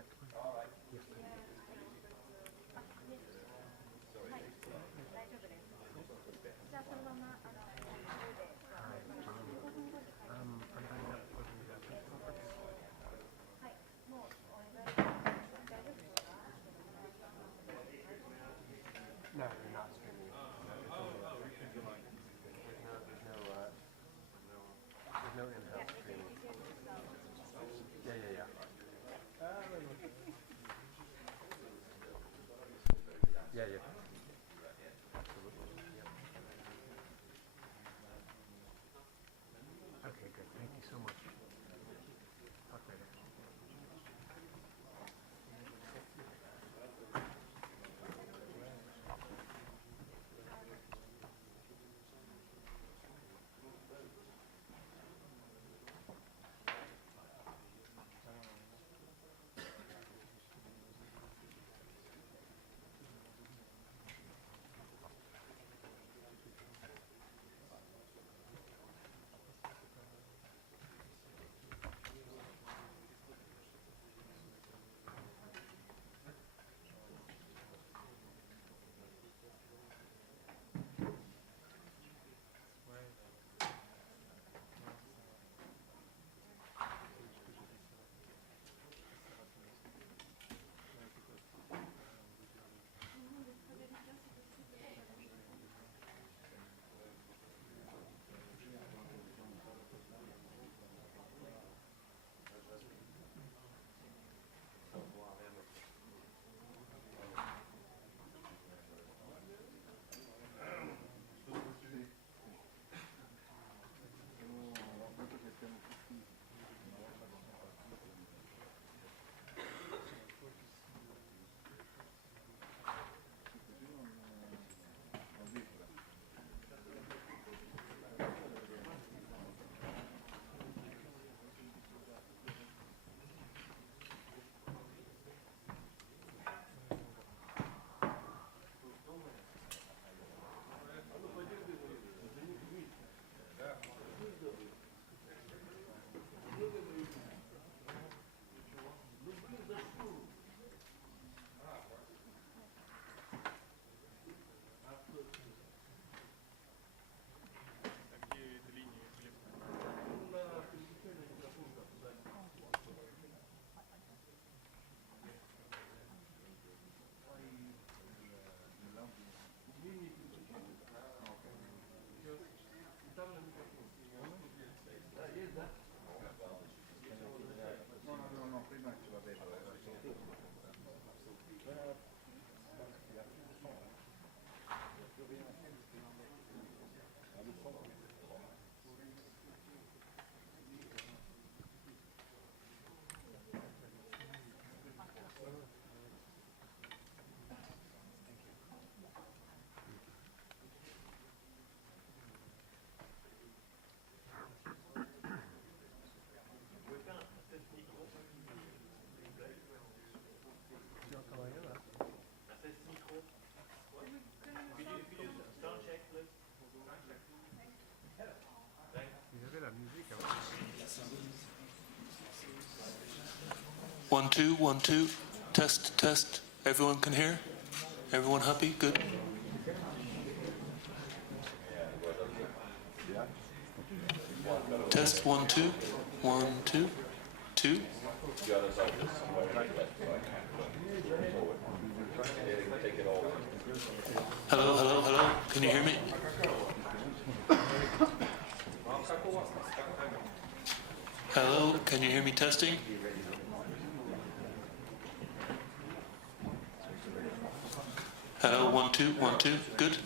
direct one? Yes, please. Hi. I'm back up for the press conference. No, we're not streaming it. No, it's only there's no in-house streaming. Yeah. Yeah. Absolutely. Yeah. Okay, good. Thank you so much. Talk later. One, two, 1, 2. Test, test. Everyone can hear? Everyone happy? Good. Test, 1, 2. 1, 2. 2. Hello, hello, hello. Can you hear me? Hello, can you hear me testing? Hello, 1, 2, 1, 2. Good.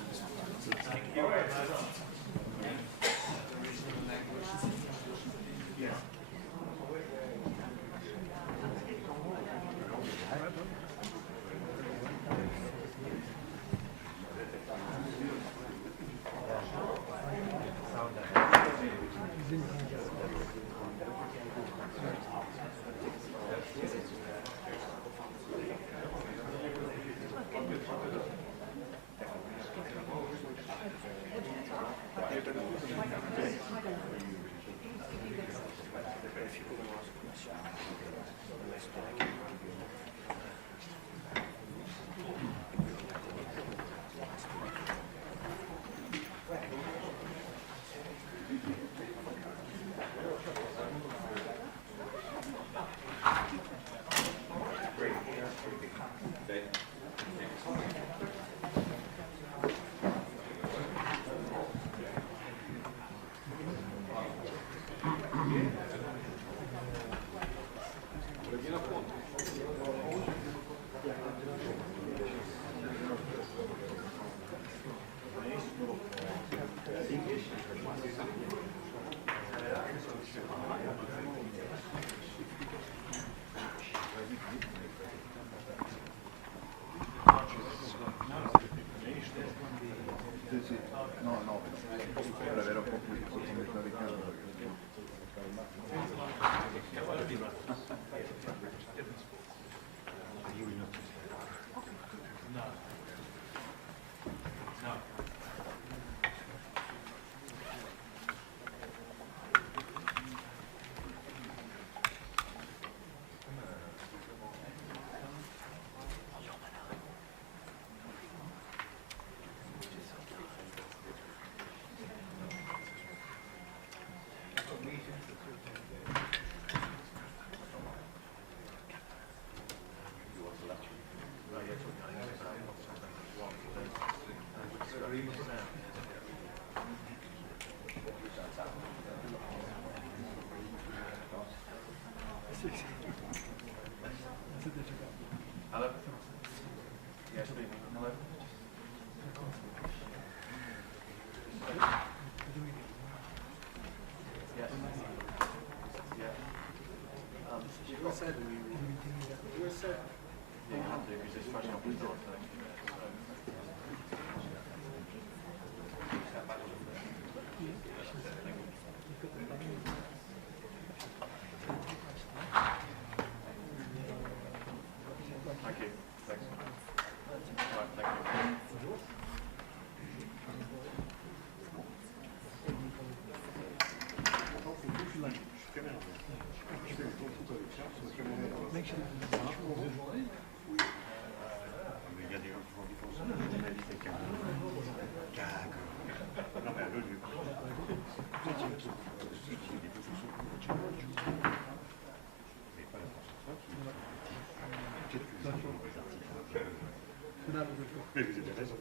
Mais vous avez raison.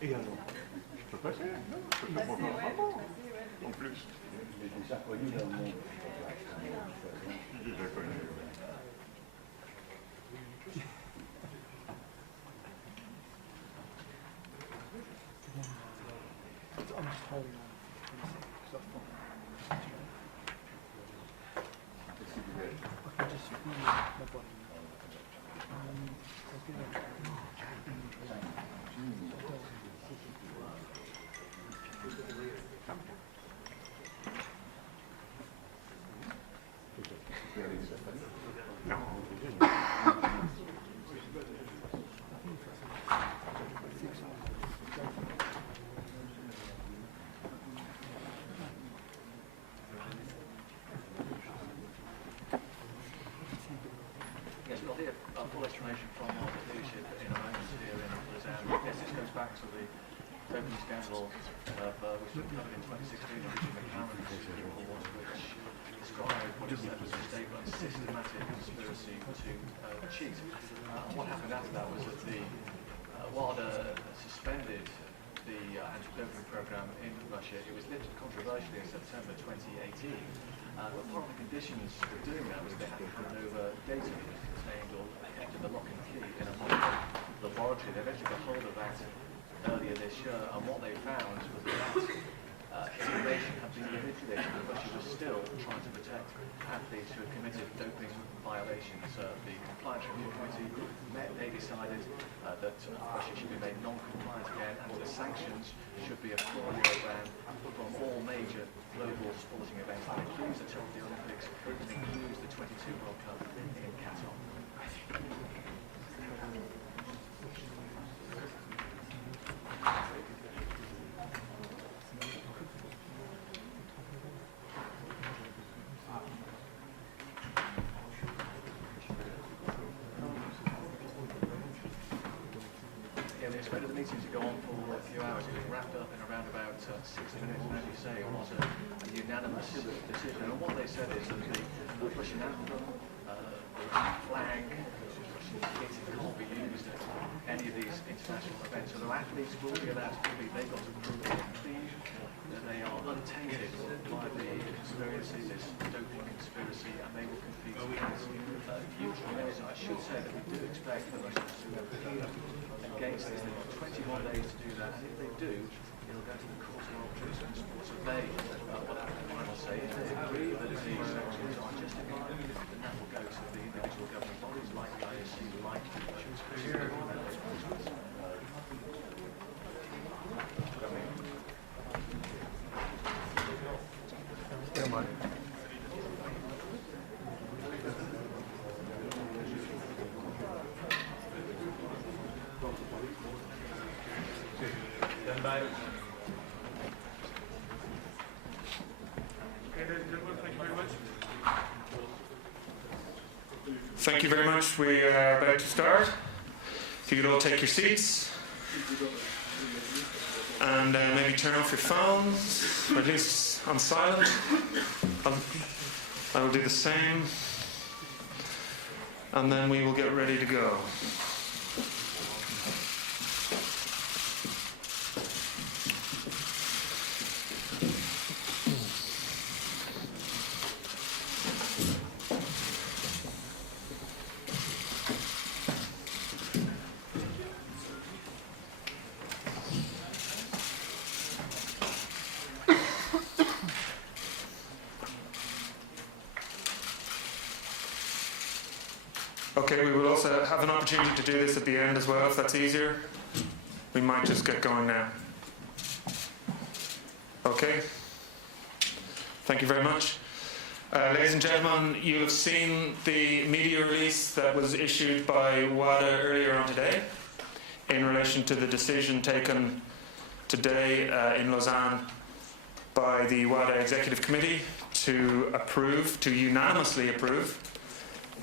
Et alors, je peux passer, non, je peux pas m'en faire en plus. J'ai déjà connu dans mon... J'ai déjà connu. I'm just holding on for a second, 'cause I can just feel my body. I was gonna... Full explanation from our leadership in our own sphere in Lausanne. Yes, this goes back to the opening scandal which was covered in 2016 of Richard McLaren's report, which described what he said was a statement systematic conspiracy to cheat. What happened after that was that the WADA suspended the anti-doping program in Russia. It was lifted controversially in September 2018. But part of the conditions for doing that was they had to hand over data contained or kept in the lock and key in a laboratory. They eventually got hold of that earlier this year, and what they found was that information had been manipulated, and Russia was still trying to protect athletes who had committed doping violations. The Compliance Review Committee met, they decided that Russia should be made non-compliant again, and the sanctions should be a 4-year ban from all major global sporting events. That includes the Tokyo Olympics, and includes the 22 World Cup in Qatar. We expected the meeting to go on for a few hours. It was wrapped up in around about 60 minutes, and as you say, it was a unanimous decision. And what they said is that the Russian anthem, the flag, Russian kit can't be used at any of these international events. So the athletes will be allowed to compete. They've got to prove they're clean, that they are untainted by the conspiracy, this doping conspiracy, and they will compete against huge winners. I should say that we do expect the Russians to against this. They've got 21 days to do that, and if they do, it'll go to the Court of Arbitration and Sports. So they will have the final say. If they agree that these sanctions are justified, then that will go to the individual governing bodies like the IOC, like the Russian Sports. Thank you very much. We are about to start. If you could all take your seats and maybe turn off your phones, or at least on silent. I will do the same. and then we will get ready to go. Okay, we will also have an opportunity to do this at the end as well, if that's easier. We might just get going now. Okay. Thank you very much. Ladies and gentlemen, you have seen the media release that was issued by WADA earlier on today in relation to the decision taken today in Lausanne by the WADA Executive Committee to unanimously approve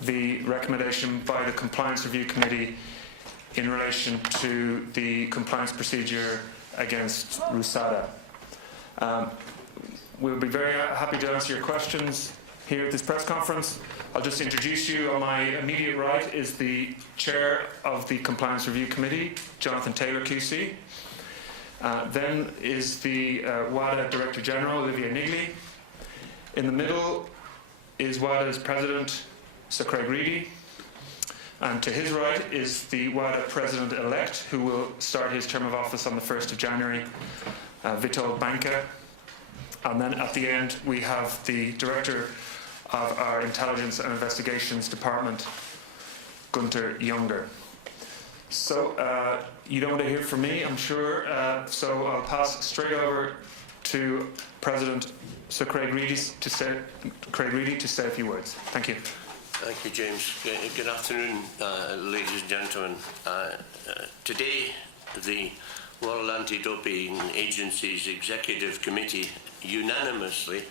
the recommendation by the Compliance Review Committee in relation to the compliance procedure against RUSADA. We'll be very happy to answer your questions here at this press conference. I'll just introduce you. On my immediate right is the Chair of the Compliance Review Committee, Jonathan Taylor QC. Then is the WADA Director General, Olivia Nigley. In the middle is WADA's President, Sir Craig Reedy, and to his right is the WADA President-elect, who will start his term of office on the 1st of January, Witold Banka. And then at the end we have the Director of our Intelligence and Investigations Department, Gunther Junger. So you don't want to hear from me, I'm sure, so I'll pass straight over to President Sir Craig Reedy to say a few words. Thank you. Thank you, James. Good afternoon, ladies and gentlemen. Today, the World Anti-Doping Agency's Executive Committee unanimously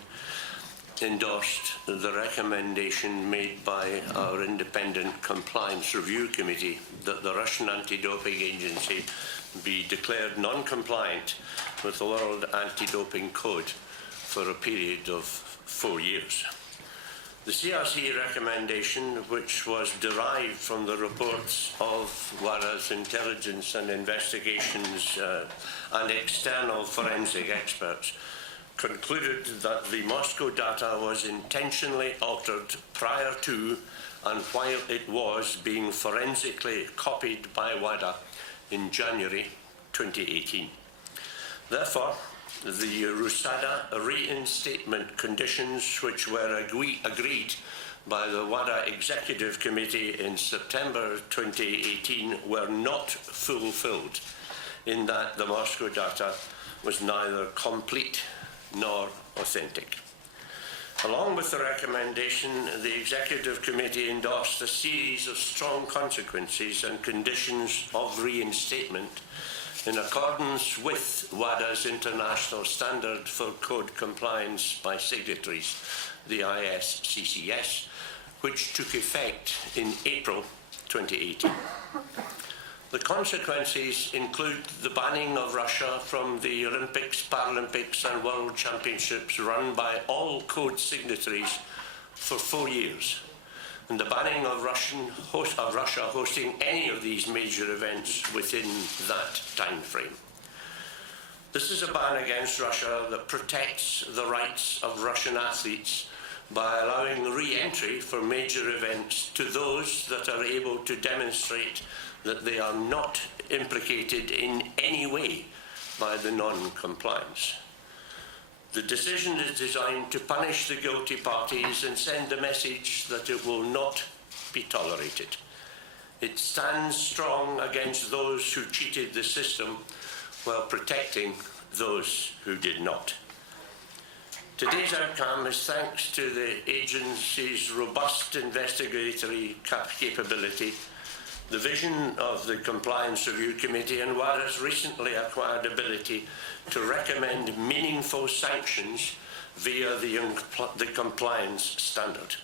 endorsed the recommendation made by our Independent Compliance Review Committee that the Russian Anti-Doping Agency be declared non-compliant with the World Anti-Doping Code for a period of 4 years. The CRC recommendation, which was derived from the reports of WADA's intelligence and investigations and external forensic experts, concluded that the Moscow data was intentionally altered prior to and while it was being forensically copied by WADA in January 2018. Therefore, the RUSADA reinstatement conditions, which were agreed by the WADA Executive Committee in September 2018, were not fulfilled, in that the Moscow data was neither complete nor authentic. Along with the recommendation, the Executive Committee endorsed a series of strong consequences and conditions of reinstatement in accordance with WADA's International Standard for Code Compliance by Signatories, the ISCCS, which took effect in April 2018. The consequences include the banning of Russia from the Olympics, Paralympics and World Championships run by all code signatories for 4 years, and the banning of Russia hosting any of these major events within that time frame. This is a ban against Russia that protects the rights of Russian athletes by allowing re-entry for major events to those that are able to demonstrate that they are not implicated in any way by the non-compliance. The decision is designed to punish the guilty parties and send a message that it will not be tolerated. It stands strong against those who cheated the system while protecting those who did not. Today's outcome is thanks to the agency's robust investigatory capability, the vision of the Compliance Review Committee, and WADA's recently acquired ability to recommend meaningful sanctions via the compliance standard,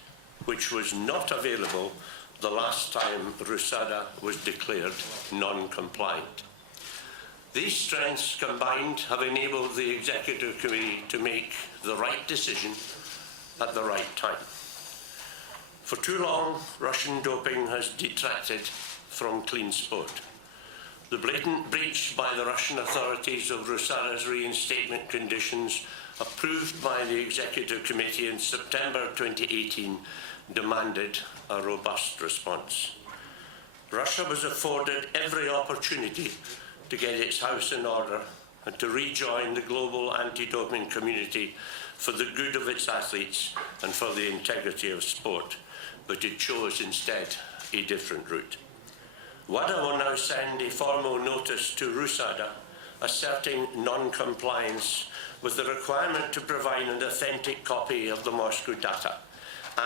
which was not available the last time RUSADA was declared non-compliant. These strengths combined have enabled the Executive Committee to make the right decision at the right time. For too long, Russian doping has detracted from clean sport. The blatant breach by the Russian authorities of RUSADA's reinstatement conditions, approved by the Executive Committee in September 2018, demanded a robust response. Russia was afforded every opportunity to get its house in order and to rejoin the global anti-doping community for the good of its athletes and for the integrity of sport, but it chose instead a different route. WADA will now send a formal notice to RUSADA asserting non-compliance with the requirement to provide an authentic copy of the Moscow data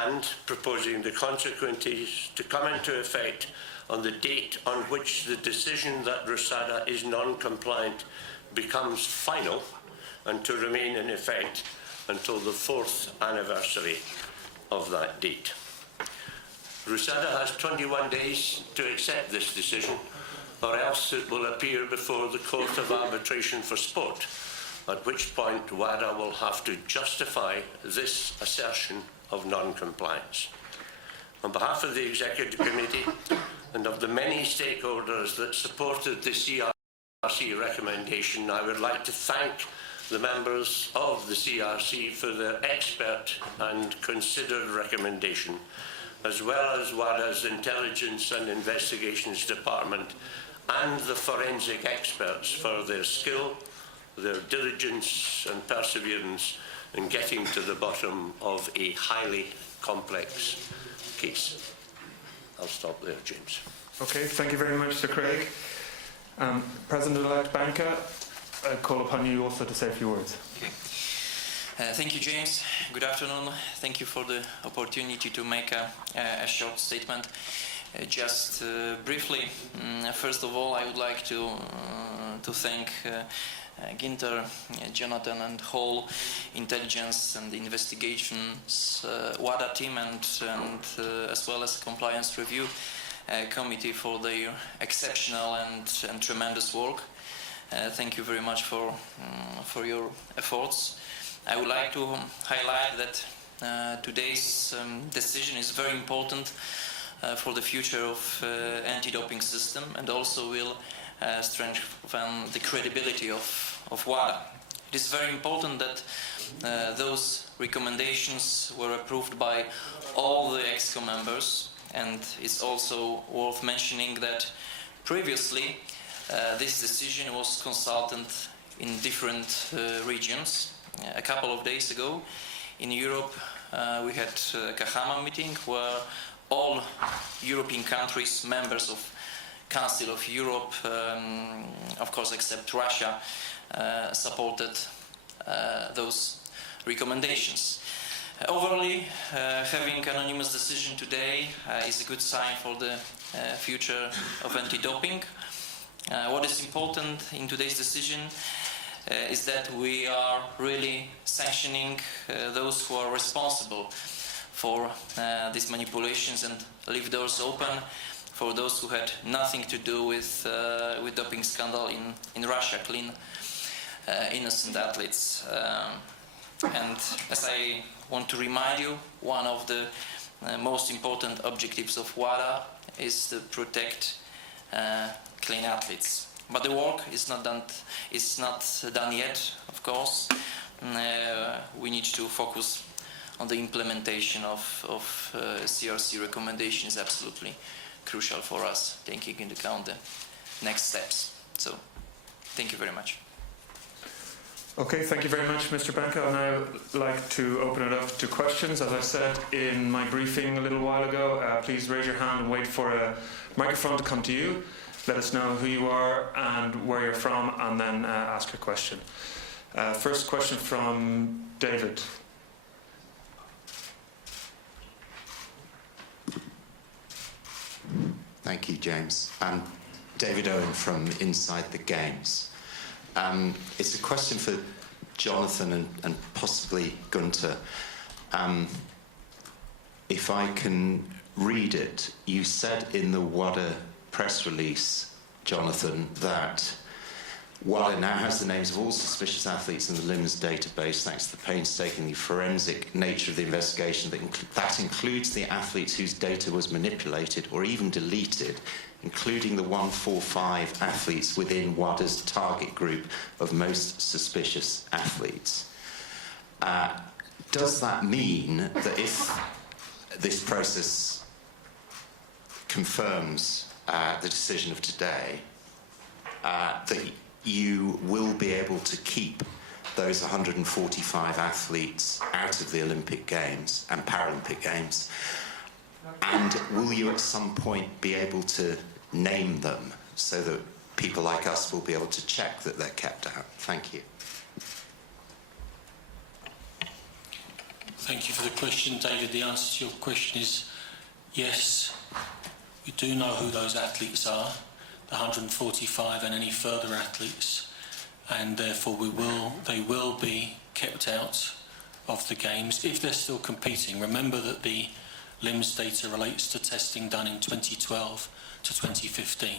and proposing the consequences to come into effect on the date on which the decision that RUSADA is non-compliant becomes final and to remain in effect until the 4th anniversary of that date. RUSADA has 21 days to accept this decision, or else it will appear before the Court of Arbitration for Sport, at which point WADA will have to justify this assertion of non-compliance. On behalf of the Executive Committee and of the many stakeholders that supported the CRC recommendation, I would like to thank the members of the CRC for their expert and considered recommendation, as well as WADA's Intelligence and Investigations Department and the forensic experts for their skill, their diligence and perseverance in getting to the bottom of a highly complex case. I'll stop there, James. Okay, thank you very much, Sir Craig. President-elect Banca, I call upon you also to say a few words. Okay. Thank you, James. Good afternoon. Thank you for the opportunity to make a short statement. Just briefly, first of all, I would like to thank Ginter, Jonathan and whole Intelligence and Investigations WADA team and as well as Compliance Review Committee for their exceptional and tremendous work. Thank you very much for your efforts. I would like to highlight that today's decision is very important for the future of anti-doping system and also will strengthen the credibility of WADA. It is very important that those recommendations were approved by all the EXCO members, and it's also worth mentioning that previously this decision was consulted in different regions. A couple of days ago in Europe we had a Kahama meeting where all European countries, members of Council of Europe, of course except Russia, supported those recommendations. Overall, having anonymous decision today is a good sign for the future of anti-doping. What is important in today's decision is that we are really sanctioning those who are responsible for these manipulations and leave doors open for those who had nothing to do with doping scandal in Russia, clean, innocent athletes. And as I want to remind you, one of the most important objectives of WADA is to protect clean athletes. But the work is not done yet, of course. We need to focus on the implementation of CRC recommendations, absolutely crucial for us, taking into account the next steps. So, thank you very much. Okay, thank you very much, Mr. Banca. I'd now like to open it up to questions. As I said in my briefing a little while ago, please raise your hand and wait for a microphone to come to you. Let us know who you are and where you're from, and then ask a question. First question from David. Thank you, James. I'm David Owen from Inside the Games. It's a question for Jonathan and possibly Gunter. If I can read it, you said in the WADA press release, Jonathan, that WADA now has the names of all suspicious athletes in the LIMS database thanks to the painstakingly forensic nature of the investigation that includes the athletes whose data was manipulated or even deleted, including the 145 athletes within WADA's target group of most suspicious athletes. Does that mean that if this process confirms the decision of today, that you will be able to keep those 145 athletes out of the Olympic Games and Paralympic Games? And will you at some point be able to name them so that people like us will be able to check that they're kept out? Thank you. Thank you for the question, David. The answer to your question is yes. We do know who those athletes are, the 145 and any further athletes, and therefore they will be kept out of the Games if they're still competing. Remember that the LIMS data relates to testing done in 2012 to 2015.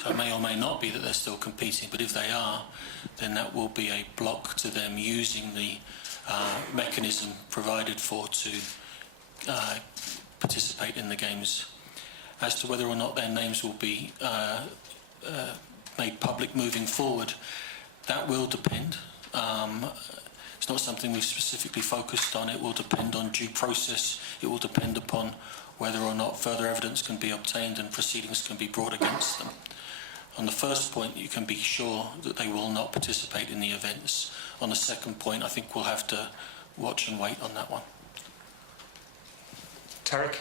So it may or may not be that they're still competing, but if they are, then that will be a block to them using the mechanism provided for to participate in the Games. As to whether or not their names will be made public moving forward, that will depend. It's not something we've specifically focused on. It will depend on due process. It will depend upon whether or not further evidence can be obtained and proceedings can be brought against them. On the first point, you can be sure that they will not participate in the events. On the second point, I think we'll have to watch and wait on that one. Tarek?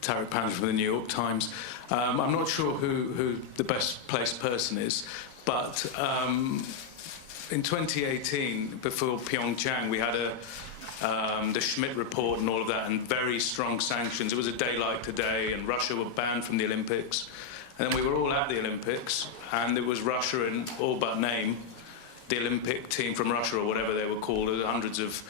Tarek Pan from the New York Times. I'm not sure who the best placed person is, but in 2018, before Pyeongchang, we had the Schmidt report and all of that, and very strong sanctions. It was a day like today, and Russia were banned from the Olympics. And then we were all at the Olympics, and there was Russia in all but name, the Olympic team from Russia, or whatever they were called. There were hundreds of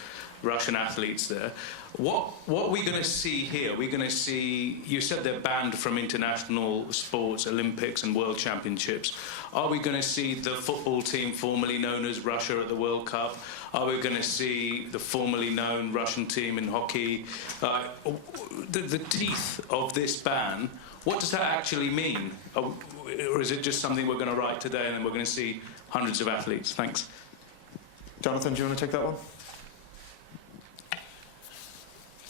Russian athletes there. What are we going to see here? We're going to see, you said they're banned from international sports, Olympics and World Championships. Are we going to see the football team formerly known as Russia at the World Cup? Are we going to see the formerly known Russian team in hockey? The teeth of this ban, what does that actually mean? Or is it just something we're going to write today and then we're going to see hundreds of athletes? Thanks. Jonathan, do you want to take that one?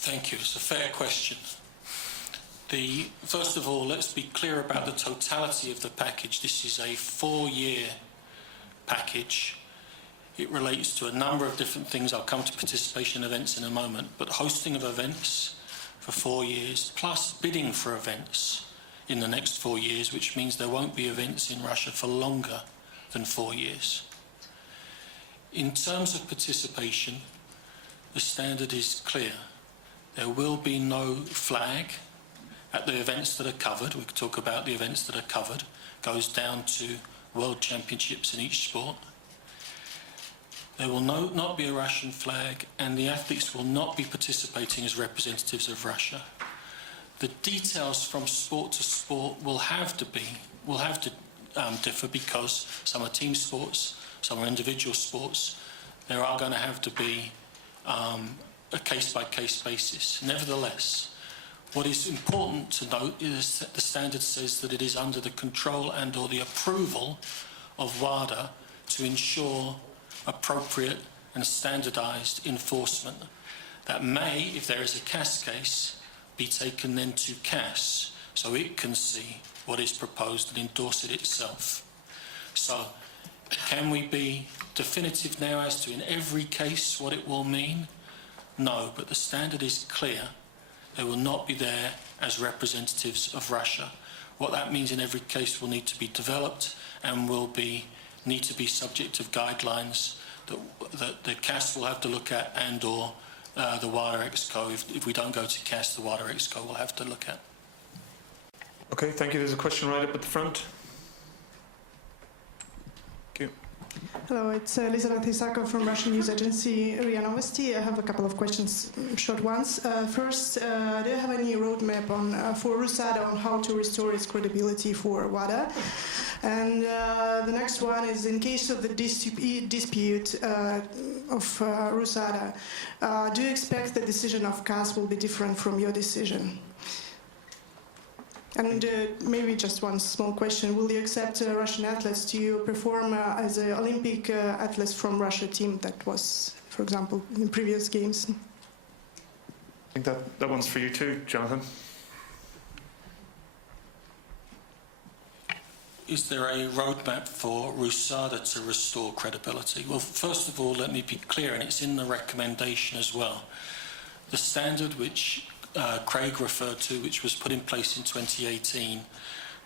Thank you. It's a fair question. First of all, let's be clear about the totality of the package. This is a 4-year package. It relates to a number of different things. I'll come to participation events in a moment, but hosting of events for 4 years, plus bidding for events in the next 4 years, which means there won't be events in Russia for longer than 4 years. In terms of participation, the standard is clear. There will be no flag at the events that are covered. We could talk about the events that are covered. Goes down to World Championships in each sport. There will not be a Russian flag, and the athletes will not be participating as representatives of Russia. The details from sport to sport will have to differ, because some are team sports, some are individual sports. There are going to have to be a case-by-case basis. Nevertheless, what is important to note is that the standard says that it is under the control and or the approval of WADA to ensure appropriate and standardised enforcement. That may, if there is a CAS case, be taken then to CAS so it can see what is proposed and endorse it itself. So, can we be definitive now as to in every case what it will mean? No, but the standard is clear. They will not be there as representatives of Russia. What that means in every case will need to be developed and will need to be subject of guidelines that the CAS will have to look at, and or the WADA Exco. If we don't go to CAS, the WADA Exco will have to look at. Okay, thank you. There's a question right up at the front. Thank you. Hello, it's Elizabeth Isako from Russian news agency RIA Novosti. I have a couple of questions, short ones. First, do you have any roadmap for RUSADA on how to restore its credibility for WADA? And the next one is, in case of the dispute of RUSADA, do you expect the decision of CAS will be different from your decision? And maybe just one small question. Will you accept Russian athletes to perform as an Olympic athletes from Russia team that was, for example, in previous games? I think that one's for you too, Jonathan. Is there a roadmap for RUSADA to restore credibility? Well, first of all, let me be clear, and it's in the recommendation as well. The standard which Craig referred to, which was put in place in 2018,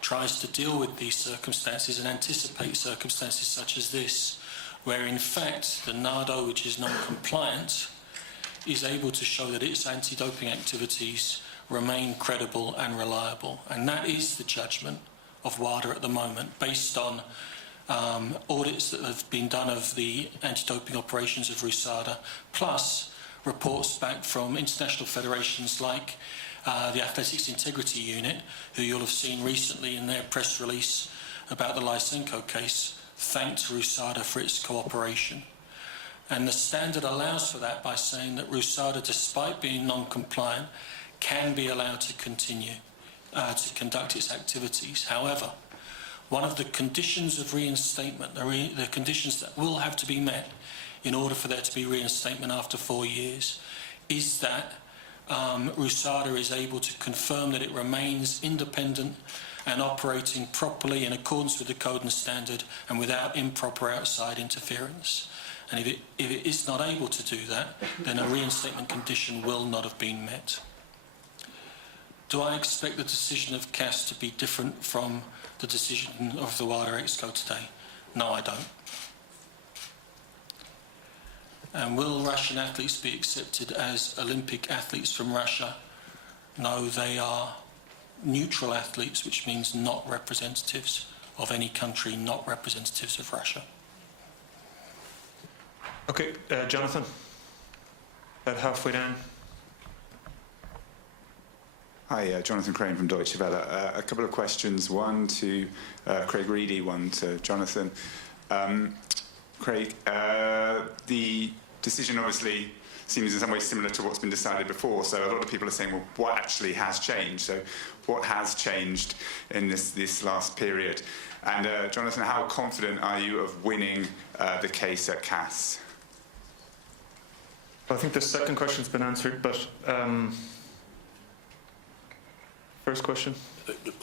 tries to deal with these circumstances and anticipate circumstances such as this, where in fact the NADO, which is non-compliant, is able to show that its anti-doping activities remain credible and reliable. And that is the judgment of WADA at the moment, based on audits that have been done of the anti-doping operations of RUSADA, plus reports back from international federations like the Athletics Integrity Unit, who you'll have seen recently in their press release about the Lysenko case, thanked RUSADA for its cooperation. And the standard allows for that by saying that RUSADA, despite being non-compliant, can be allowed to continue to conduct its activities. However, one of the conditions of reinstatement, the conditions that will have to be met in order for there to be reinstatement after 4 years, is that RUSADA is able to confirm that it remains independent and operating properly in accordance with the code and standard and without improper outside interference. And if it is not able to do that, then a reinstatement condition will not have been met. Do I expect the decision of CAS to be different from the decision of the WADA Exco today? No, I don't. And will Russian athletes be accepted as Olympic athletes from Russia? No, they are neutral athletes, which means not representatives of any country, not representatives of Russia. Okay, Jonathan, about halfway down. Hi, Jonathan Crane from Deutsche Welle. A couple of questions, one to Craig Reedy, one to Jonathan. Craig, the decision obviously seems in some ways similar to what's been decided before, so a lot of people are saying, well, what actually has changed? So what has changed in this last period? And Jonathan, how confident are you of winning the case at CAS? Well, I think the second question's been answered, but first question.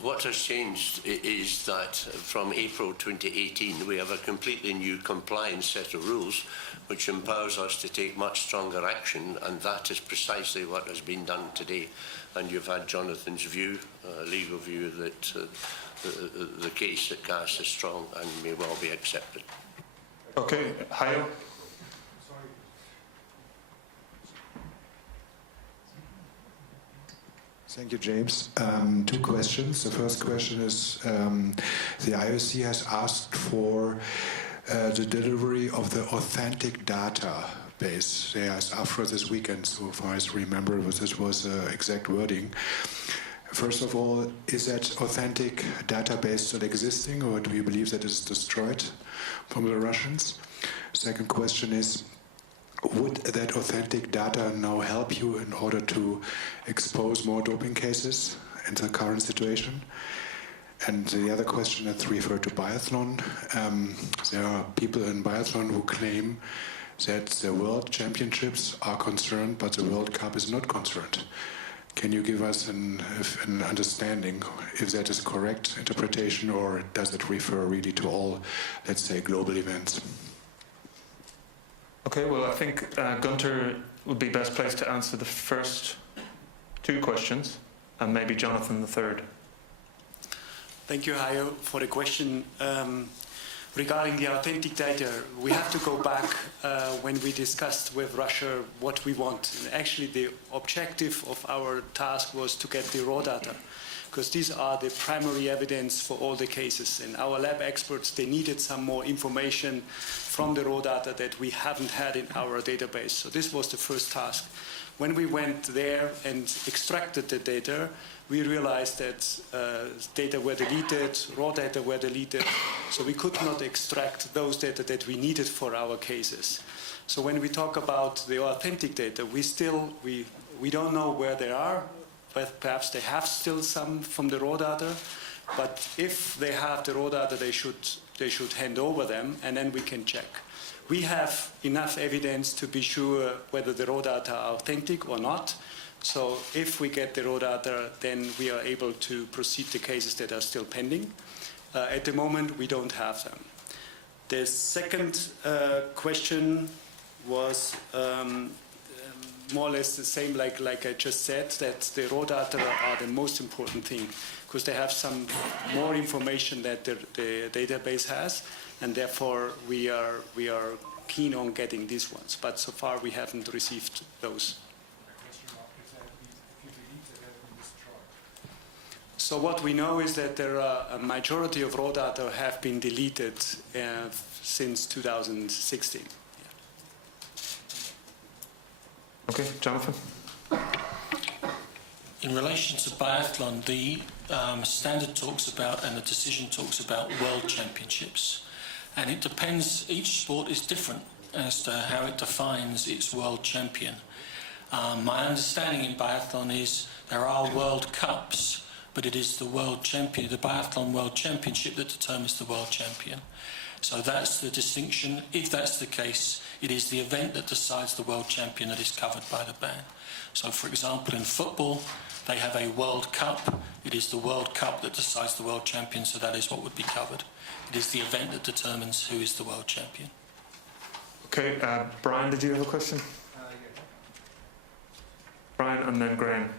What has changed is that from April 2018 we have a completely new compliance set of rules which empowers us to take much stronger action, and that is precisely what has been done today. And you've had Jonathan's view, legal view, that the case at CAS is strong and may well be accepted. Okay, Hayo. Thank you, James. Two questions. The first question is, the IOC has asked for the delivery of the authentic database. They asked after this weekend, so far as I remember, this was exact wording. First of all, is that authentic database still existing, or do you believe that it's destroyed from the Russians? Second question is, would that authentic data now help you in order to expose more doping cases in the current situation? And the other question that's referred to biathlon. There are people in biathlon who claim that the World Championships are concerned, but the World Cup is not concerned. Can you give us an understanding if that is a correct interpretation, or does it refer really to all, let's say, global events? Okay, well, I think Gunter would be best placed to answer the first two questions, and maybe Jonathan the third. Thank you, Hayo, for the question. Regarding the authentic data, we have to go back when we discussed with Russia what we want. And actually, the objective of our task was to get the raw data. because these are the primary evidence for all the cases. And our lab experts, they needed some more information from the raw data that we haven't had in our database. So this was the first task. When we went there and extracted the data, we realized that data were deleted, raw data were deleted, so we could not extract those data that we needed for our cases. So when we talk about the authentic data, we don't know where they are, but perhaps they have still some from the raw data, but if they have the raw data, they should hand over them, and then we can check. We have enough evidence to be sure whether the raw data are authentic or not. So if we get the raw data, then we are able to proceed the cases that are still pending. At the moment, we don't have them. The second question was more or less the same like I just said, that the raw data are the most important thing because they have some more information that the database has, and therefore we are keen on getting these ones. But so far we haven't received those. So what we know is that there are a majority of raw data have been deleted since 2016. Okay, Jonathan. In relation to biathlon, the standard talks about and the decision talks about world championships. And it depends, each sport is different as to how it defines its world champion. My understanding in biathlon is there are World Cups, but it is the world champion, the biathlon world championship that determines the world champion. So that's the distinction. If that's the case, it is the event that decides the world champion that is covered by the ban. So for example, in football, they have a World Cup. It is the World Cup that decides the world champion, so that is what would be covered. It is the event that determines who is the world champion. Okay, Brian, did you have a question? Brian and then Graham.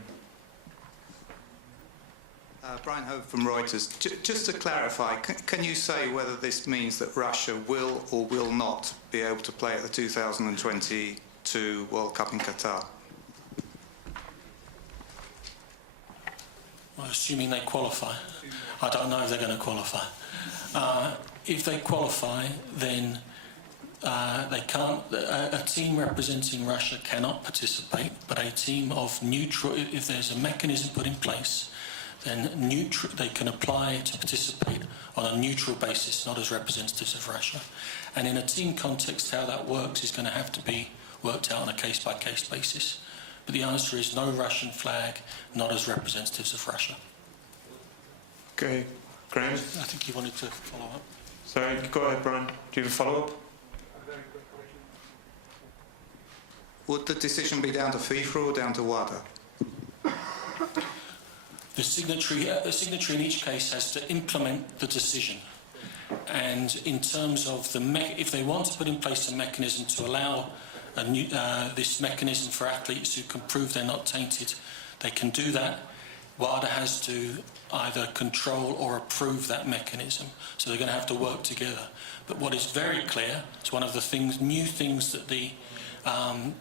Brian Hope from Reuters. Just to clarify, can you say whether this means that Russia will or will not be able to play at the 2022 World Cup in Qatar? Well, assuming they qualify. I don't know if they're going to qualify. If they qualify, then they can't. A team representing Russia cannot participate, but a team of neutral. If there's a mechanism put in place, then they can apply to participate on a neutral basis, not as representatives of Russia. And in a team context, how that works is going to have to be worked out on a case-by-case basis. But the answer is no Russian flag, not as representatives of Russia. Okay, Graham? I think you wanted to follow up. Sorry, go ahead, Brian. Do you have a follow-up? Would the decision be down to FIFA or down to WADA? The signatory in each case has to implement the decision. And in terms of if they want to put in place a mechanism to allow this mechanism for athletes who can prove they're not tainted, they can do that. WADA has to either control or approve that mechanism. So they're going to have to work together. But what is very clear, it's one of the new things that the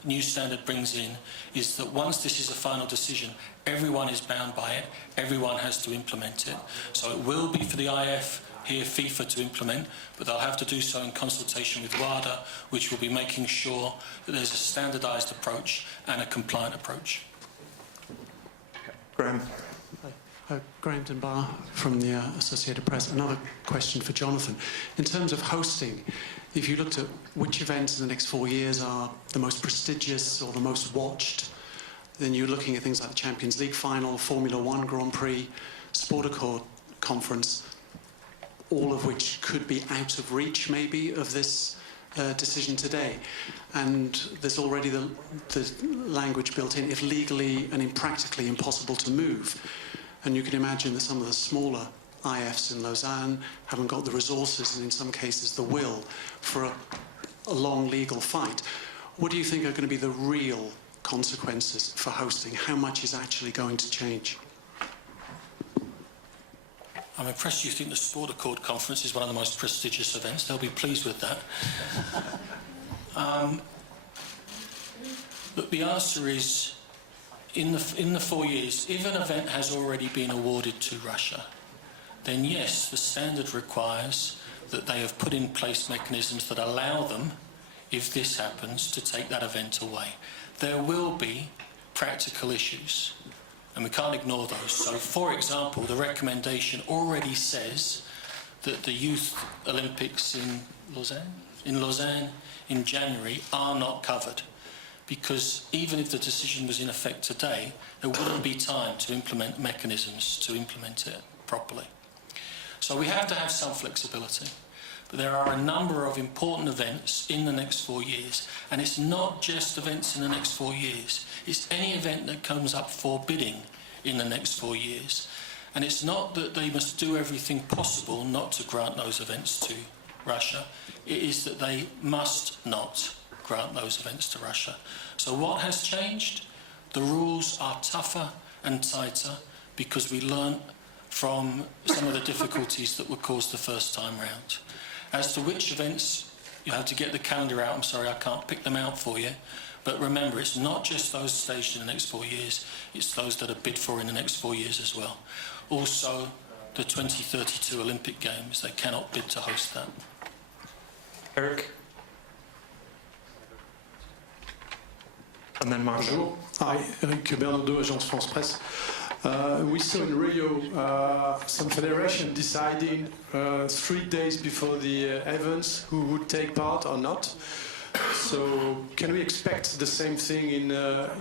new standard brings in, is that once this is a final decision, everyone is bound by it, everyone has to implement it. So it will be for the IF, here FIFA, to implement, but they'll have to do so in consultation with WADA, which will be making sure that there's a standardised approach and a compliant approach. Graham. Graham Dunbar from the Associated Press. Another question for Jonathan. In terms of hosting, if you looked at which events in the next 4 years are the most prestigious or the most watched, then you're looking at things like the Champions League final, Formula One Grand Prix, Sport Accord Conference, all of which could be out of reach, maybe, of this decision today. And there's already the language built in, if legally and impractically impossible to move. And you can imagine that some of the smaller IFs in Lausanne haven't got the resources and in some cases the will for a long legal fight. What do you think are going to be the real consequences for hosting? How much is actually going to change? I'm impressed you think the Sport Accord Conference is one of the most prestigious events. They'll be pleased with that. But the answer is, in the 4 years, if an event has already been awarded to Russia, then yes, the standard requires that they have put in place mechanisms that allow them, if this happens, to take that event away. There will be practical issues, and we can't ignore those. So, for example, the recommendation already says that the Youth Olympics in Lausanne in January are not covered, because even if the decision was in effect today, there wouldn't be time to implement mechanisms to implement it properly. So we have to have some flexibility. But there are a number of important events in the next 4 years, and it's not just events in the next 4 years. It's any event that comes up for bidding in the next 4 years. And it's not that they must do everything possible not to grant those events to Russia. It is that they must not grant those events to Russia. So what has changed? The rules are tougher and tighter because we learnt from some of the difficulties that were caused the first time round. As to which events, you have to get the calendar out. I'm sorry, I can't pick them out for you. But remember, it's not just those staged in the next 4 years, it's those that are bid for in the next 4 years as well. Also, the 2032 Olympic Games, they cannot bid to host that. Eric? And then Marshall. Hi, Eric Bernardo, Agence France Presse. We saw in Rio some federation deciding 3 days before the events who would take part or not. So can we expect the same thing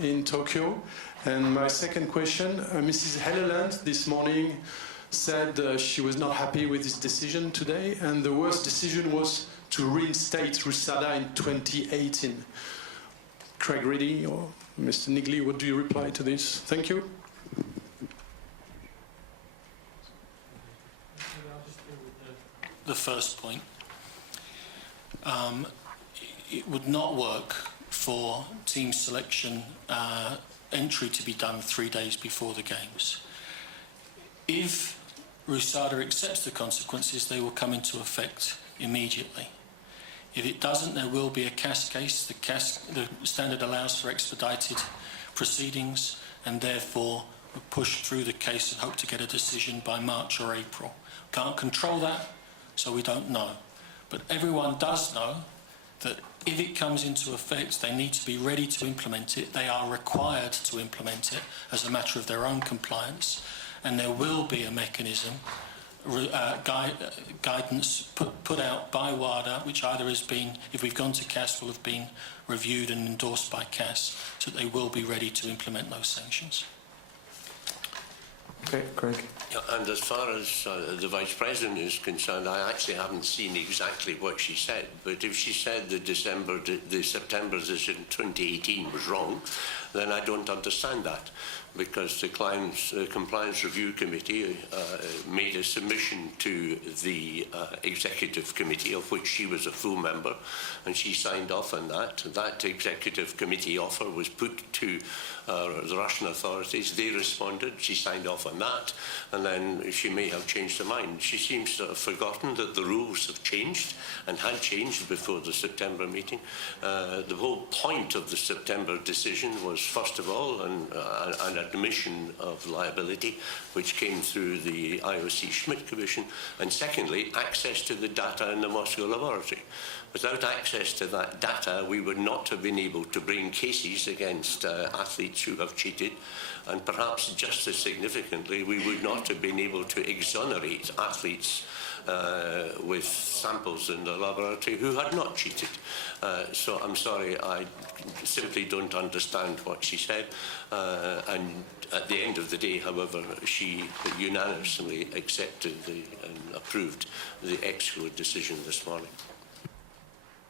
in Tokyo? And my second question, Mrs. Helleland this morning said she was not happy with this decision today, and the worst decision was to reinstate RUSADA in 2018. Craig Reedy or Mr. Nigley, what do you reply to this? Thank you. The first point. It would not work for team selection entry to be done 3 days before the Games. If RUSADA accepts the consequences, they will come into effect immediately. If it doesn't, there will be a CAS case. The standard allows for expedited proceedings, and therefore we'll push through the case and hope to get a decision by March or April. Can't control that, so we don't know. But everyone does know that if it comes into effect, they need to be ready to implement it. They are required to implement it as a matter of their own compliance, and there will be a mechanism, guidance put out by WADA, which either has been, if we've gone to CAS, will have been reviewed and endorsed by CAS, so that they will be ready to implement those sanctions. Okay, Craig. Yeah, and as far as the Vice President is concerned, I actually haven't seen exactly what she said, but if she said the September decision 2018 was wrong, then I don't understand that, because the Compliance Review Committee made a submission to the Executive Committee, of which she was a full member, and she signed off on that. That Executive Committee offer was put to the Russian authorities. They responded. She signed off on that, and then she may have changed her mind. She seems to have forgotten that the rules have changed and had changed before the September meeting. The whole point of the September decision was, first of all, an admission of liability, which came through the IOC Schmidt Commission, and secondly, access to the data in the Moscow laboratory. Without access to that data, we would not have been able to bring cases against athletes who have cheated, and perhaps just as significantly, we would not have been able to exonerate athletes with samples in the laboratory who had not cheated. So I'm sorry, I simply don't understand what she said. And at the end of the day, however, she unanimously accepted and approved the EXCO decision this morning.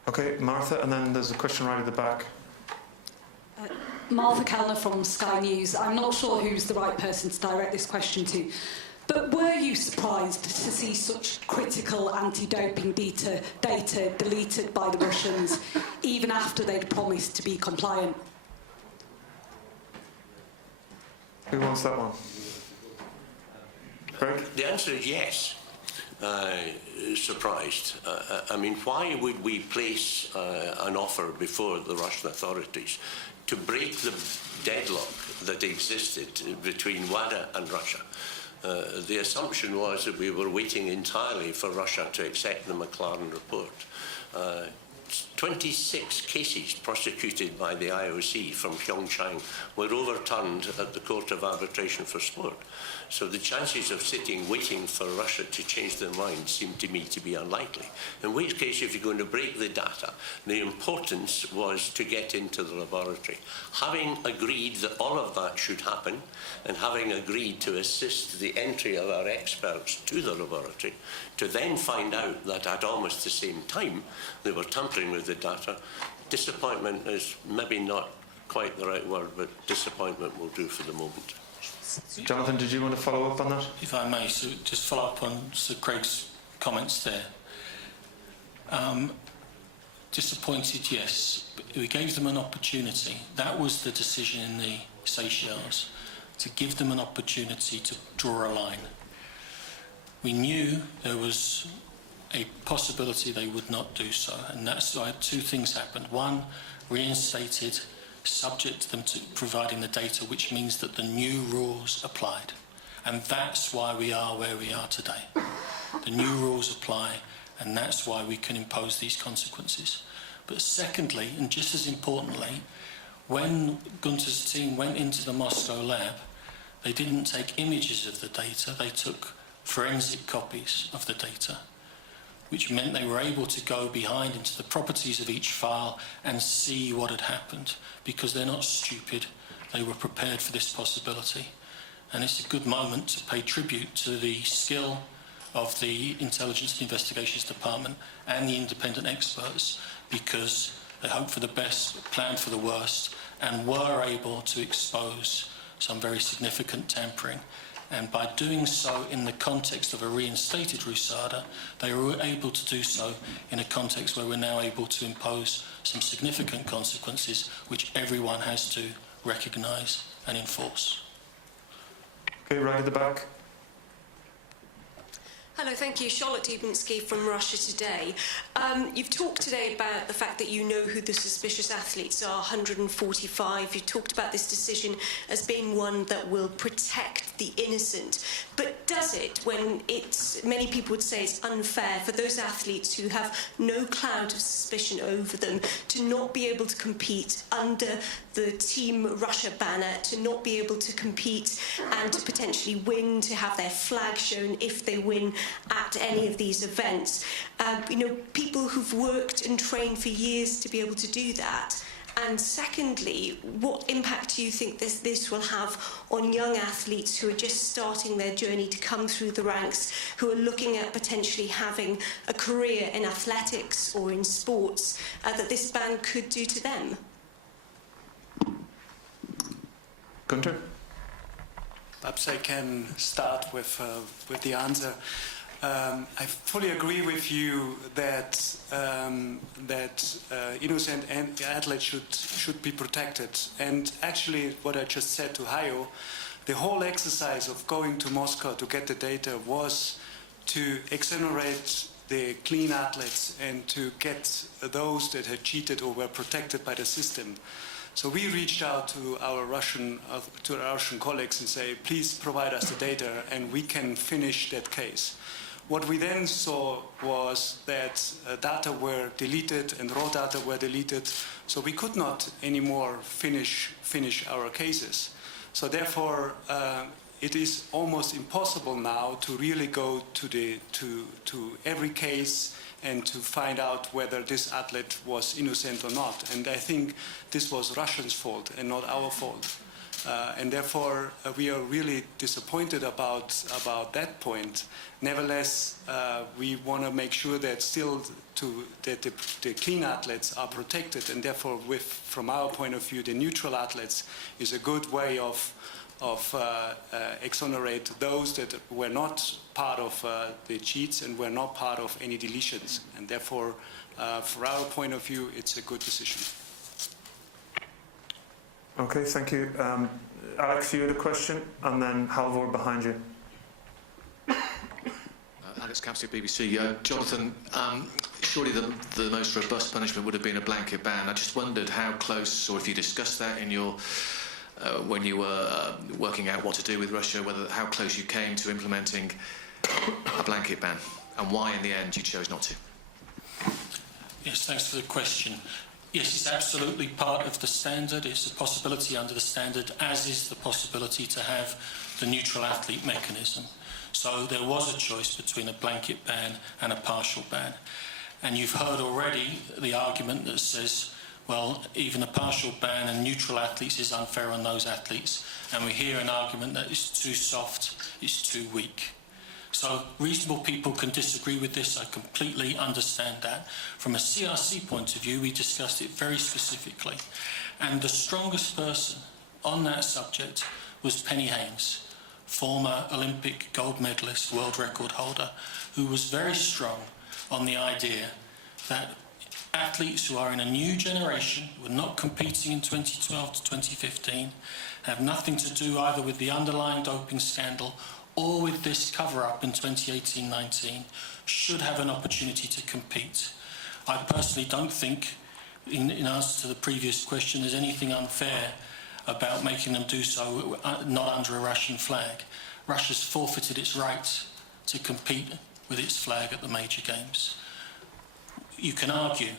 Okay, Martha, and then there's a question right at the back. Martha Kellner from Sky News. I'm not sure who's the right person to direct this question to, but were you surprised to see such critical anti-doping data deleted by the Russians, even after they'd promised to be compliant? Who wants that one? Craig? The answer is yes. Surprised. I mean, why would we place an offer before the Russian authorities to break the deadlock that existed between WADA and Russia. The assumption was that we were waiting entirely for Russia to accept the McLaren report. 26 cases prosecuted by the IOC from Pyeongchang were overturned at the Court of Arbitration for Sport. So the chances of sitting waiting for Russia to change their mind seem to me to be unlikely. In which case, if you're going to break the data, the importance was to get into the laboratory. Having agreed that all of that should happen, and having agreed to assist the entry of our experts to the laboratory, to then find out that at almost the same time they were tampering with the data, disappointment is maybe not quite the right word, but disappointment will do for the moment. Jonathan, did you want to follow up on that? If I may, so just follow up on Sir Craig's comments there. Disappointed, yes. But we gave them an opportunity. That was the decision in the Seychelles, to give them an opportunity to draw a line. We knew there was a possibility they would not do so, and that's why two things happened. One, reinstated, subject to them to providing the data, which means that the new rules applied. And that's why we are where we are today. The new rules apply, and that's why we can impose these consequences. But secondly, and just as importantly, when Gunter's team went into the Moscow lab, they didn't take images of the data, they took forensic copies of the data, which meant they were able to go behind into the properties of each file and see what had happened, because they're not stupid, they were prepared for this possibility. And it's a good moment to pay tribute to the skill of the Intelligence and Investigations Department and the independent experts, because they hoped for the best, planned for the worst, and were able to expose some very significant tampering. And by doing so in the context of a reinstated RUSADA, they were able to do so in a context where we're now able to impose some significant consequences which everyone has to recognise and enforce. Okay, right at the back. Hello, thank you. Charlotte Dubinsky from Russia Today. You've talked today about the fact that you know who the suspicious athletes are, 145. You talked about this decision as being one that will protect the innocent. But does it, when it's, many people would say it's unfair for those athletes who have no cloud of suspicion over them to not be able to compete under the Team Russia banner, to not be able to compete and to potentially win, to have their flag shown if they win at any of these events? You know, people who've worked and trained for years to be able to do that. And secondly, what impact do you think this will have on young athletes who are just starting their journey to come through the ranks, who are looking at potentially having a career in athletics or in sports, that this ban could do to them? Gunter? Perhaps I can start with the answer. I fully agree with you that innocent athletes should be protected. And actually, what I just said to Hayo, the whole exercise of going to Moscow to get the data was to exonerate the clean athletes and to get those that had cheated or were protected by the system. So we reached out to our Russian colleagues and say, please provide us the data and we can finish that case. What we then saw was that data were deleted and raw data were deleted, so we could not anymore finish our cases. So therefore, it is almost impossible now to really go to every case and to find out whether this athlete was innocent or not. And I think this was Russians' fault and not our fault. And therefore, we are really disappointed about that point. Nevertheless, we want to make sure that that the clean athletes are protected, and therefore, from our point of view, the neutral athletes is a good way of exonerate those that were not part of the cheats and were not part of any deletions. And therefore, from our point of view, it's a good decision. Okay, thank you. Alex, you had a question, and then Halvor behind you. Alex Campsey, BBC. Jonathan, surely the most robust punishment would have been a blanket ban. I just wondered how close, or if you discussed that in your when you were working out what to do with Russia, how close you came to implementing a blanket ban, and why in the end you chose not to. Yes, thanks for the question. Yes, it's absolutely part of the standard. It's a possibility under the standard, as is the possibility to have the neutral athlete mechanism. So there was a choice between a blanket ban and a partial ban. And you've heard already the argument that says, well, even a partial ban and neutral athletes is unfair on those athletes. And we hear an argument that it's too soft, it's too weak. So reasonable people can disagree with this. I completely understand that. From a CRC point of view, we discussed it very specifically. And the strongest person on that subject was Penny Haynes, former Olympic gold medalist, world record holder, who was very strong on the idea that athletes who are in a new generation, who are not competing in 2012 to 2015, have nothing to do either with the underlying doping scandal or with this cover-up in 2018-19, should have an opportunity to compete. I personally don't think, in answer to the previous question, there's anything unfair about making them do so not under a Russian flag. Russia's forfeited its right to compete with its flag at the major games. You can argue,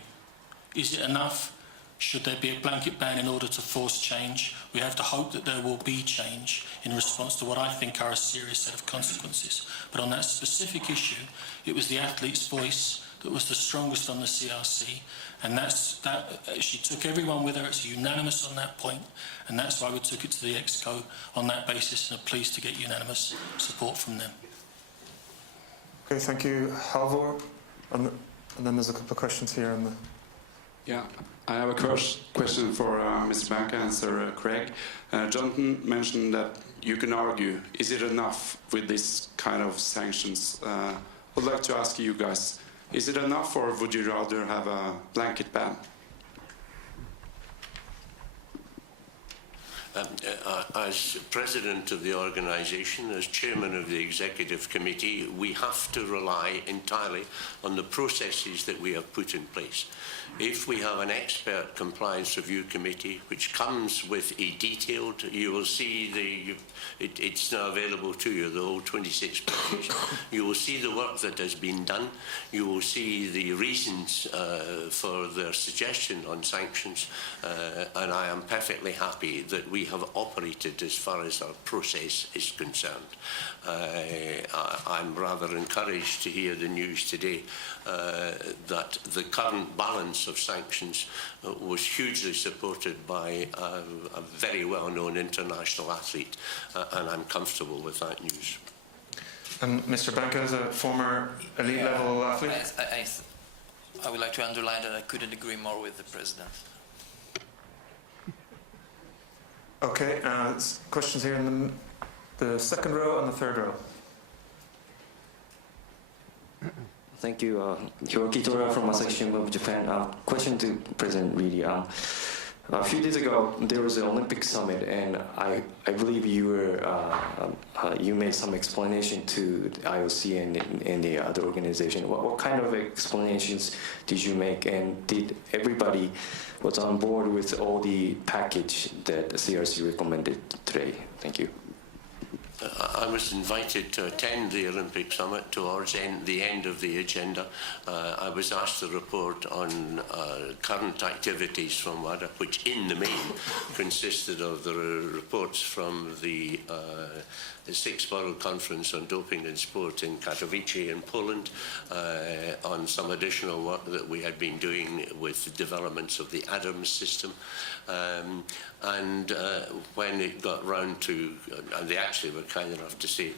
is it enough? Should there be a blanket ban in order to force change? We have to hope that there will be change in response to what I think are a serious set of consequences. But on that specific issue, it was the athlete's voice that was the strongest on the CRC, and she took everyone with her. It's unanimous on that point, and that's why we took it to the EXCO on that basis, and are pleased to get unanimous support from them. Okay, thank you, Halvor. And then there's a couple of questions here in the... Yeah, I have a question for Mr. Banker and Sir Craig. Jonathan mentioned that you can argue, is it enough with this kind of sanctions? I'd like to ask you guys, is it enough, or would you rather have a blanket ban? As president of the organisation, as chairman of the executive committee, we have to rely entirely on the processes that we have put in place. If we have an expert compliance review committee which comes with a detailed, you will see it's now available to you, the whole 26 pages. You will see the work that has been done. You will see the reasons for their suggestion on sanctions, and I am perfectly happy that we have operated as far as our process is concerned. I'm rather encouraged to hear the news today that the current balance of sanctions was hugely supported by a very well-known international athlete, and I'm comfortable with that news. And Mr. Banker, as a former elite-level athlete? I would like to underline that I couldn't agree more with the President. Okay, questions here in the second row and the third row. Thank you. Hiroki Tora from Asahi Shimbun of Japan. Question to President Reedy. A few days ago, there was an Olympic summit, and I believe you made some explanation to the IOC and the other organization. What kind of explanations did you make, and did everybody was on board with all the package that the CRC recommended today? Thank you. I was invited to attend the Olympic Summit towards the end of the agenda. I was asked to report on current activities from WADA, which in the main consisted of the reports from the Sixth World Conference on Doping in Sport in Katowice in Poland, on some additional work that we had been doing with the developments of the ADAMS system. And when it got round to, and they actually were kind enough to say,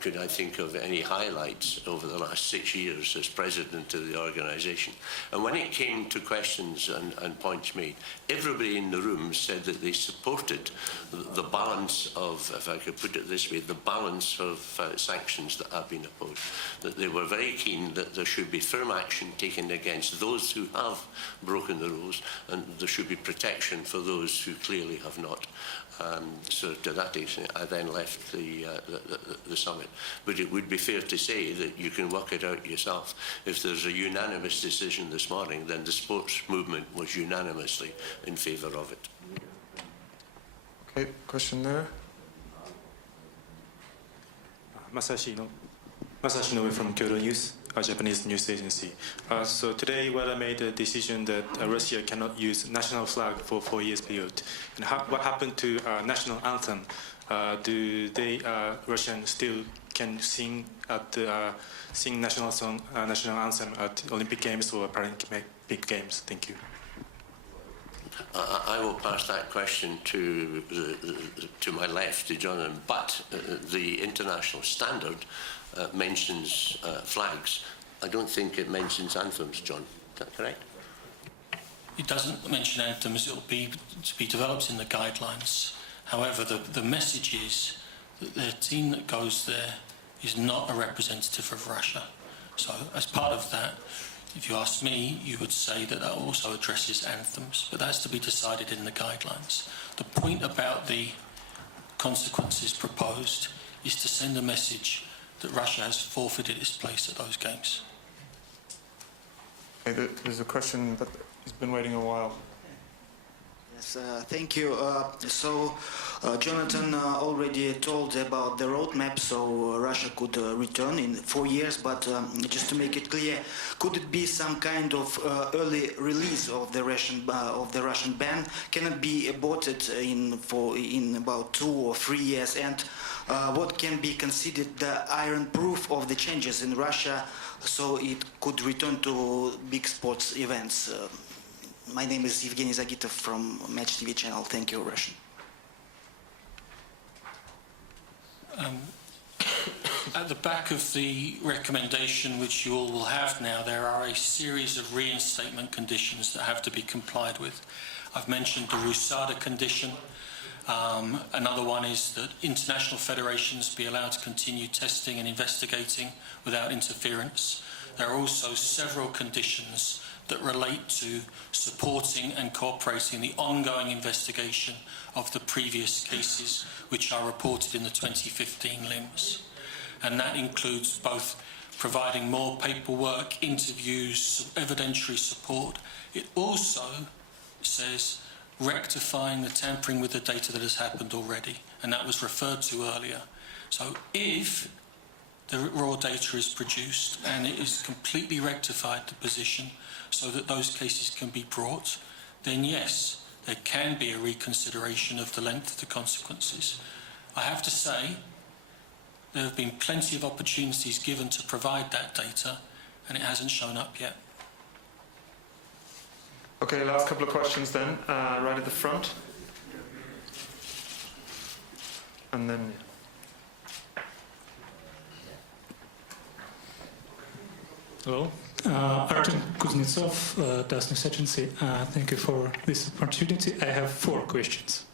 could I think of any highlights over the last 6 years as president of the organisation? And when it came to questions and points made, everybody in the room said that they supported the balance of, if I could put it this way, the balance of sanctions that have been imposed. That they were very keen that there should be firm action taken against those who have broken the rules, and there should be protection for those who clearly have not. So to that extent, I then left the summit. But it would be fair to say that you can work it out yourself. If there's a unanimous decision this morning, then the sports movement was unanimously in favour of it. Okay, question there. Masashi Noe from Kyoto News, a Japanese news agency. So today, WADA made a decision that Russia cannot use national flag for 4 years period. And what happened to national anthem? Do they Russians still can sing sing national song, national anthem at Olympic Games or Paralympic Games? Thank you. I will pass that question to my left, to Jonathan, but the international standard mentions flags. I don't think it mentions anthems, John. Is that correct? It doesn't mention anthems. It will be to be developed in the guidelines. However, the message is that the team that goes there is not a representative of Russia. So as part of that, if you ask me, you would say that that also addresses anthems, but that's to be decided in the guidelines. The point about the consequences proposed is to send a message that Russia has forfeited its place at those games. Okay, there's a question that has been waiting a while. Yes, thank you. Jonathan already told about the roadmap, so Russia could return in 4 years. But just to make it clear, could it be some kind of early release of the Russian ban? Can it be aborted in about 2 or 3 years? And what can be considered the iron proof of the changes in Russia, so it could return to big sports events? My name is Evgeny Zagitov from Match TV channel. Thank you, Russian. At the back of the recommendation, which you all will have now, there are a series of reinstatement conditions that have to be complied with. I've mentioned the RUSADA condition. Another one is that international federations be allowed to continue testing and investigating without interference. There are also several conditions that relate to supporting and cooperating the ongoing investigation of the previous cases which are reported in the 2015 limbs. And that includes both providing more paperwork, interviews, evidentiary support. It also says rectifying the tampering with the data that has happened already, and that was referred to earlier. So if the raw data is produced and it is completely rectified, the position, so that those cases can be brought, then yes, there can be a reconsideration of the length of the consequences. I have to say, there have been plenty of opportunities given to provide that data, and it hasn't shown up yet. Okay, last couple of questions then, right at the front. And then... Hello, Artem Kuznetsov, TASS News Agency. Thank you for this opportunity. I have 4 questions.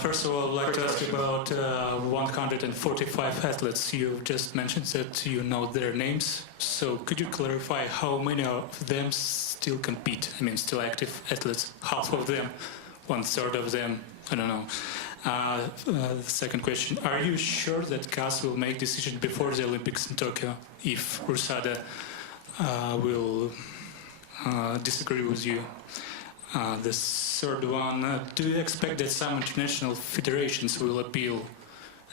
First of all, I'd like to ask you about 145 athletes. You just mentioned that you know their names. So could you clarify how many of them still compete? I mean, still active athletes? Half of them? 1/3 of them? I don't know. The second question, are you sure that CAS will make decision before the Olympics in Tokyo if RUSADA will disagree with you? The third one, do you expect that some international federations will appeal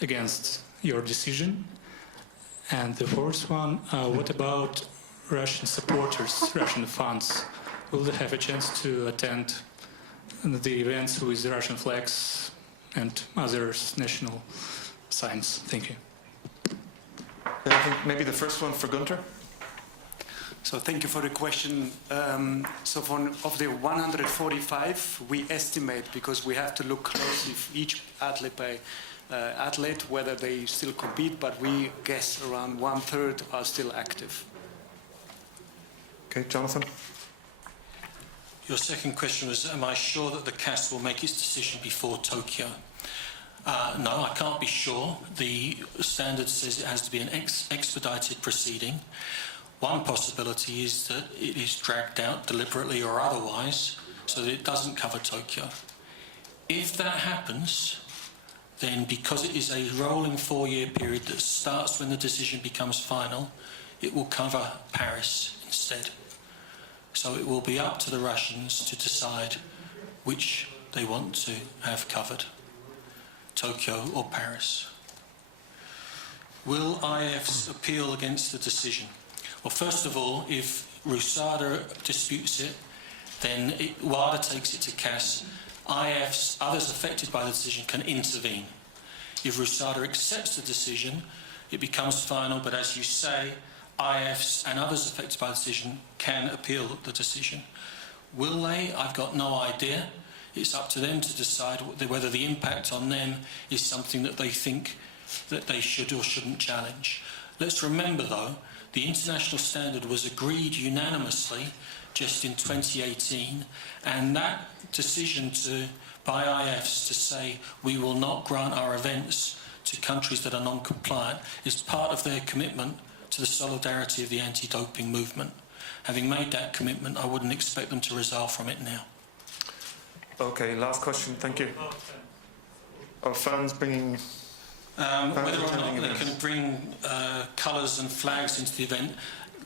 against your decision? And the fourth one, what about Russian supporters, Russian fans? Will they have a chance to attend the events with the Russian flags and other national signs? Thank you. I think maybe the first one for Gunter. So thank you for the question. So of the 145, we estimate, because we have to look closely each athlete by athlete, whether they still compete, but we guess around 1/3 are still active. Okay, Jonathan. Your second question was, am I sure that the CAS will make its decision before Tokyo? No, I can't be sure. The standard says it has to be an expedited proceeding. One possibility is that it is dragged out deliberately or otherwise so that it doesn't cover Tokyo. If that happens, then because it is a rolling 4-year period that starts when the decision becomes final, it will cover Paris instead. So it will be up to the Russians to decide which they want to have covered, Tokyo or Paris. Will IFs appeal against the decision? Well, first of all, if RUSADA disputes it, then WADA takes it to CAS. IFs, others affected by the decision, can intervene. If RUSADA accepts the decision, it becomes final, but as you say, IFs and others affected by the decision can appeal the decision. Will they? I've got no idea. It's up to them to decide whether the impact on them is something that they think that they should or shouldn't challenge. Let's remember, though, the international standard was agreed unanimously just in 2018, and that decision by IFs to say we will not grant our events to countries that are non-compliant is part of their commitment to the solidarity of the anti-doping movement. Having made that commitment, I wouldn't expect them to resolve from it now. Okay, last question, thank you. Are fans bringing... Whether or not they can bring colours and flags into the event,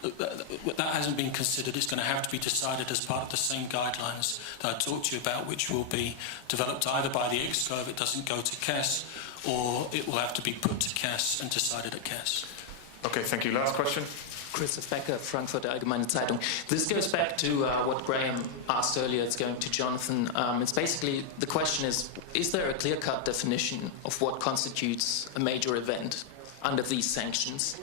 that hasn't been considered. It's going to have to be decided as part of the same guidelines that I talked to you about, which will be developed either by the EXCO if it doesn't go to CAS, or it will have to be put to CAS and decided at CAS. Okay, thank you. Last question. Christoph Becker, Frankfurter Allgemeine Zeitung. This goes back to what Graham asked earlier. It's going to Jonathan. It's basically, the question is there a clear-cut definition of what constitutes a major event under these sanctions?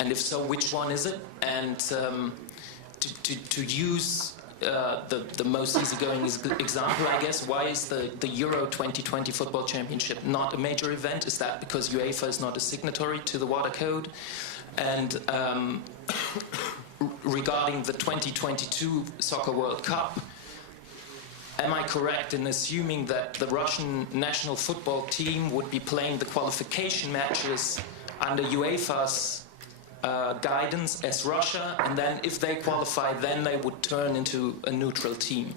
And if so, which one is it? And to use the most easygoing example, I guess, why is the Euro 2020 Football Championship not a major event? Is that because UEFA is not a signatory to the WADA Code? And regarding the 2022 Soccer World Cup, am I correct in assuming that the Russian national football team would be playing the qualification matches under UEFA's guidance as Russia, and then if they qualify, then they would turn into a neutral team?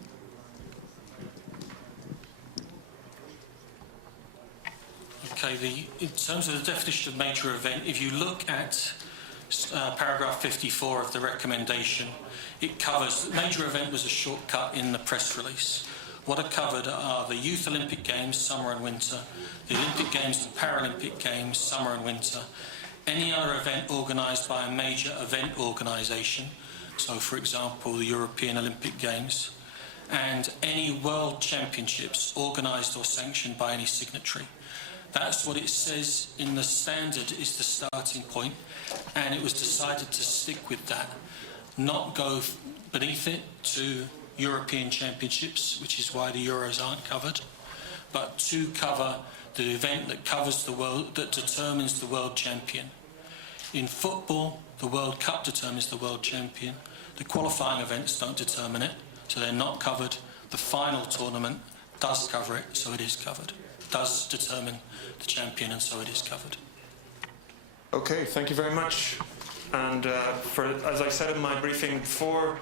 Okay, in terms of the definition of major event, if you look at paragraph 54 of the recommendation, it covers, major event was a shortcut in the press release. What are covered are the Youth Olympic Games, summer and winter, the Olympic Games and Paralympic Games, summer and winter, any other event organised by a major event organisation, so for example the European Olympic Games, and any World Championships organised or sanctioned by any signatory. That's what it says in the standard is the starting point, and it was decided to stick with that, not go beneath it to European Championships, which is why the Euros aren't covered, but to cover the event that covers the world, that determines the world champion. In football, the World Cup determines the world champion. The qualifying events don't determine it, so they're not covered. The final tournament does cover it, so it is covered. Does determine the champion, and so it is covered. Okay, thank you very much. And as I said in my briefing before,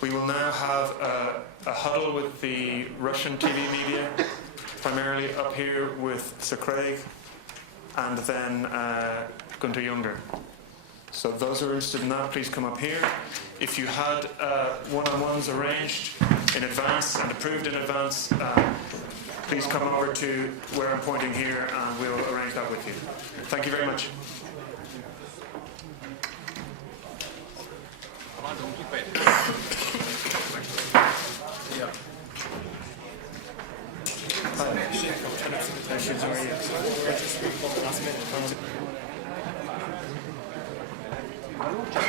we will now have a huddle with the Russian TV media, primarily up here with Sir Craig and then Gunter Junger. So those who are interested in that, please come up here. If you had one-on-ones arranged in advance and approved in advance, please come over to where I'm pointing here and we'll arrange that with you. Thank you very much. Hi.